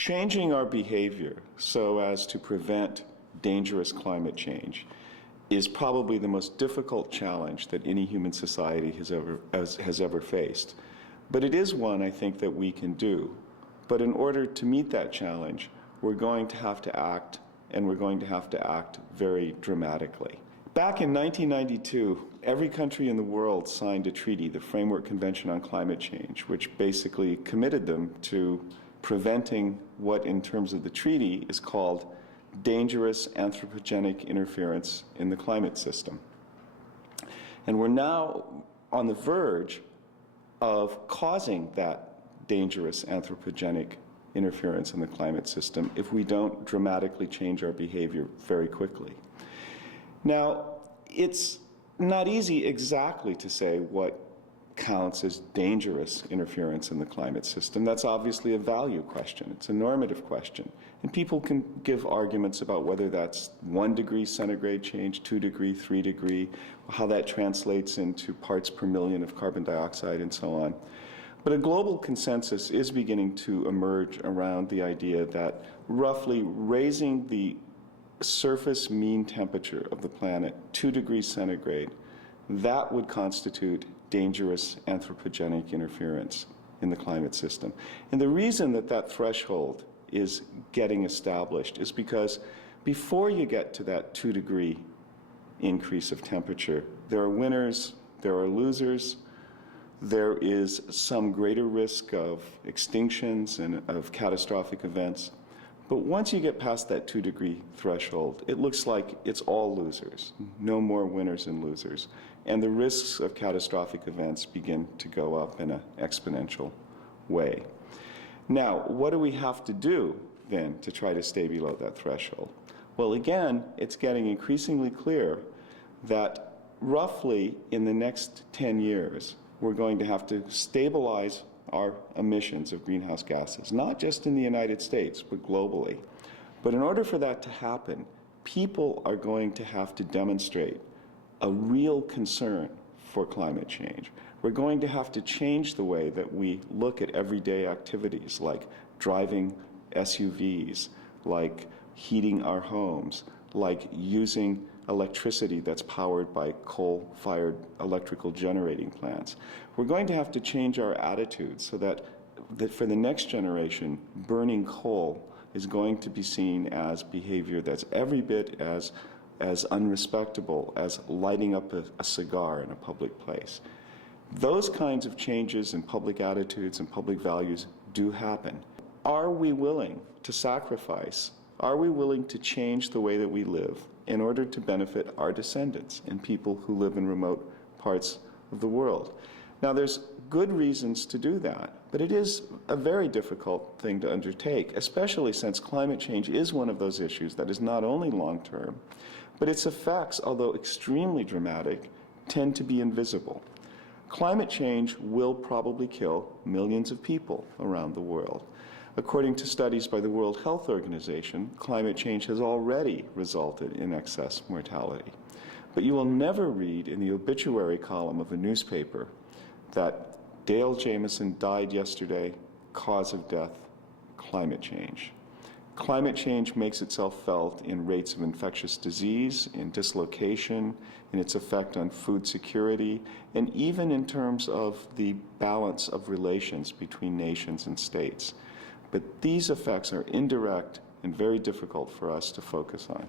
Changing our behavior so as to prevent dangerous climate change is probably the most difficult challenge that any human society has ever faced. But it is one, I think, that we can do. But in order to meet that challenge, we're going to have to act, and we're going to have to act very dramatically. Back in 1992, every country in the world signed a treaty, the Framework Convention on Climate Change, which basically committed them to preventing what, in terms of the treaty, is called dangerous anthropogenic interference in the climate system. And we're now on the verge of causing that dangerous anthropogenic interference in the climate system if we don't dramatically change our behavior very quickly. Now, it's not easy exactly to say what counts as dangerous interference in the climate system. That's obviously a value question. It's a normative question. And people can give arguments about whether that's 1 degree centigrade change, 2 degree, 3 degree, how that translates into parts per million of carbon dioxide and so on. But a global consensus is beginning to emerge around the idea that roughly raising the surface mean temperature of the planet 2 degrees centigrade, that would constitute dangerous anthropogenic interference in the climate system. And the reason that that threshold is getting established is because before you get to that 2 degree increase of temperature, there are winners, there are losers, there is some greater risk of extinctions and of catastrophic events. But once you get past that 2 degree threshold, it looks like it's all losers, no more winners and losers. And the risks of catastrophic events begin to go up in an exponential way. Now, what do we have to do then to try to stay below that threshold? Well, again, it's getting increasingly clear that roughly in the next 10 years, we're going to have to stabilize our emissions of greenhouse gases, not just in the United States, but globally. But in order for that to happen, people are going to have to demonstrate a real concern for climate change. We're going to have to change the way that we look at everyday activities like driving SUVs, like heating our homes, like using electricity that's powered by coal-fired electrical generating plants. We're going to have to change our attitudes so that for the next generation, burning coal is going to be seen as behavior that's every bit as unrespectable as lighting up a cigar in a public place. Those kinds of changes in public attitudes and public values do happen. Are we willing to sacrifice? Are we willing to change the way that we live in order to benefit our descendants and people who live in remote parts of the world? Now, there's good reasons to do that, but it is a very difficult thing to undertake, especially since climate change is one of those issues that is not only long-term, but its effects, although extremely dramatic, tend to be invisible. Climate change will probably kill millions of people around the world. According to studies by the World Health Organization, climate change has already resulted in excess mortality. But you will never read in the obituary column of a newspaper that Dale Jamieson died yesterday, cause of death, climate change. Climate change makes itself felt in rates of infectious disease, in dislocation, in its effect on food security, and even in terms of the balance of relations between nations and states. But these effects are indirect and very difficult for us to focus on.